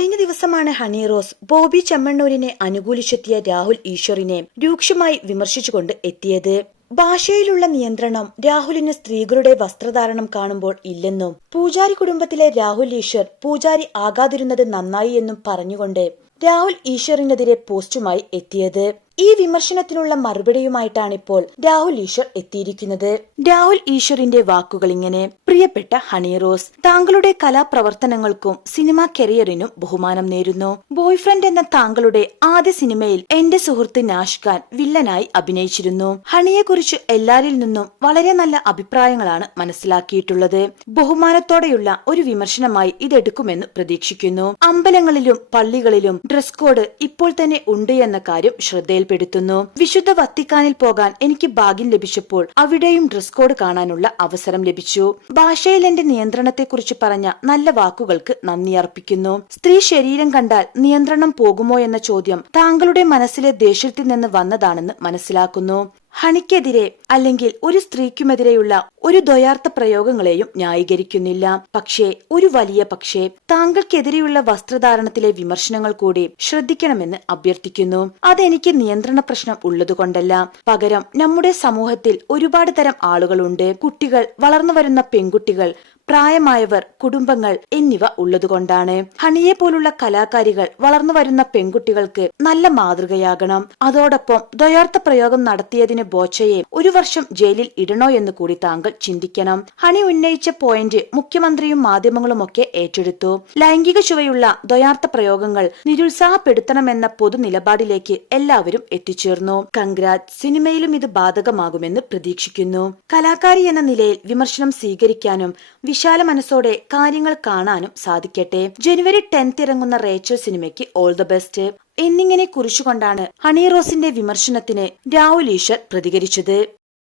കഴിഞ്ഞ ദിവസമാണ് ഹണി റോസ് ബോബി ചെമ്മണ്ണൂരിനെ അനുകൂലിച്ചെത്തിയ രാഹുൽ ഈശ്വറിനെ രൂക്ഷമായി വിമർശിച്ചുകൊണ്ട് എത്തിയത്. ഭാഷയിലുള്ള നിയന്ത്രണം രാഹുലിന് സ്ത്രീകളുടെ വസ്ത്രധാരണം കാണുമ്പോൾ ഇല്ലെന്നും പൂജാരി കുടുംബത്തിലെ രാഹുൽ ഈശ്വർ പൂജാരി ആകാതിരുന്നത് നന്നായി എന്നും പറഞ്ഞുകൊണ്ട് രാഹുൽ ഈശ്വറിനെതിരെ പോസ്റ്റുമായി എത്തിയത്. ഈ വിമർശനത്തിനുള്ള മറുപടിയുമായിട്ടാണിപ്പോൾ രാഹുൽ ഈശ്വർ എത്തിയിരിക്കുന്നത്. രാഹുൽ ഈശ്വറിന്റെ വാക്കുകൾ ഇങ്ങനെ: പ്രിയപ്പെട്ട ഹണി റോസ്, താങ്കളുടെ കലാപ്രവർത്തനങ്ങൾക്കും സിനിമാ കരിയറിനും ബഹുമാനം നേരുന്നു. ബോയ്ഫ്രണ്ട് എന്ന താങ്കളുടെ ആദ്യ സിനിമയിൽ എന്റെ സുഹൃത്ത് നാഷ് ഖാൻ വില്ലനായി അഭിനയിച്ചിരുന്നു. ഹണിയെക്കുറിച്ച് എല്ലാരിൽ നിന്നും വളരെ നല്ല അഭിപ്രായങ്ങളാണ് മനസ്സിലാക്കിയിട്ടുള്ളത്. ബഹുമാനത്തോടെയുള്ള ഒരു വിമർശനമായി ഇതെടുക്കുമെന്ന് പ്രതീക്ഷിക്കുന്നു. അമ്പലങ്ങളിലും പള്ളികളിലും ഡ്രസ് കോഡ് ഇപ്പോൾ തന്നെ ഉണ്ട് എന്ന കാര്യം ശ്രദ്ധയിൽപ്പെടുത്തുന്നു. വിശുദ്ധ വത്തിക്കാനിൽ പോകാൻ എനിക്ക് ഭാഗ്യം ലഭിച്ചപ്പോൾ അവിടെയും ഡ്രസ് കോഡ് കാണാനുള്ള അവസരം ലഭിച്ചു. ഭാഷയിൽ എന്റെ നിയന്ത്രണത്തെക്കുറിച്ച് പറഞ്ഞ നല്ല വാക്കുകൾക്ക് നന്ദി അർപ്പിക്കുന്നു. സ്ത്രീ ശരീരം കണ്ടാൽ നിയന്ത്രണം പോകുമോ എന്ന ചോദ്യം താങ്കളുടെ മനസ്സിലെ ദേഷ്യത്തിൽ നിന്ന് വന്നതാണെന്ന് മനസ്സിലാക്കുന്നു. ഹണിക്കെതിരെ അല്ലെങ്കിൽ ഒരു സ്ത്രീക്കുമെതിരെയുള്ള ഒരു ദ്വയാർത്ഥ പ്രയോഗങ്ങളെയും ന്യായീകരിക്കുന്നില്ല. പക്ഷേ ഒരു വലിയ പക്ഷേ താങ്കൾക്കെതിരെയുള്ള വസ്ത്രധാരണത്തിലെ വിമർശനങ്ങൾ കൂടി ശ്രദ്ധിക്കണമെന്ന് അഭ്യർത്ഥിക്കുന്നു. അതെനിക്ക് നിയന്ത്രണ പ്രശ്നം ഉള്ളതുകൊണ്ടല്ല, പകരം നമ്മുടെ സമൂഹത്തിൽ ഒരുപാട് തരം ആളുകളുണ്ട്. കുട്ടികൾ, വളർന്നു വരുന്ന പെൺകുട്ടികൾ, പ്രായമായവർ, കുടുംബങ്ങൾ എന്നിവ ഉള്ളതുകൊണ്ടാണ്. ഹണിയെ പോലുള്ള കലാകാരികൾ വളർന്നു വരുന്ന പെൺകുട്ടികൾക്ക് നല്ല മാതൃകയാകണം. അതോടൊപ്പം ദ്വയാർത്ഥ പ്രയോഗം നടത്തിയതിന് ബോച്ചയെ 1 വർഷം ജയിലിൽ ഇടണോ എന്ന് കൂടി താങ്കൾ ചിന്തിക്കണം. ഹണി ഉന്നയിച്ച പോയിന്റ് മുഖ്യമന്ത്രിയും മാധ്യമങ്ങളുമൊക്കെ ഏറ്റെടുത്തു. ലൈംഗിക ചുവയുള്ള ദ്വയാർത്ഥ പ്രയോഗങ്ങൾ നിരുത്സാഹപ്പെടുത്തണമെന്ന പൊതു നിലപാടിലേക്ക് എല്ലാവരും എത്തിച്ചേർന്നു. കൺഗ്രാറ്റ്. സിനിമയിലും ഇത് ബാധകമാകുമെന്ന് പ്രതീക്ഷിക്കുന്നു. കലാകാരി എന്ന നിലയിൽ വിമർശനം സ്വീകരിക്കാനും വിശാല മനസ്സോടെ കാര്യങ്ങൾ കാണാനും സാധിക്കട്ടെ. ജനുവരി 10 ഇറങ്ങുന്ന റേച്ചൽ സിനിമയ്ക്ക് ഓൾ ദ ബെസ്റ്റ് എന്നിങ്ങനെ കുറിച്ചുകൊണ്ടാണ് ഹണി റോസിന്റെ വിമർശനത്തിന് രാഹുൽ ഈശ്വർ പ്രതികരിച്ചത്.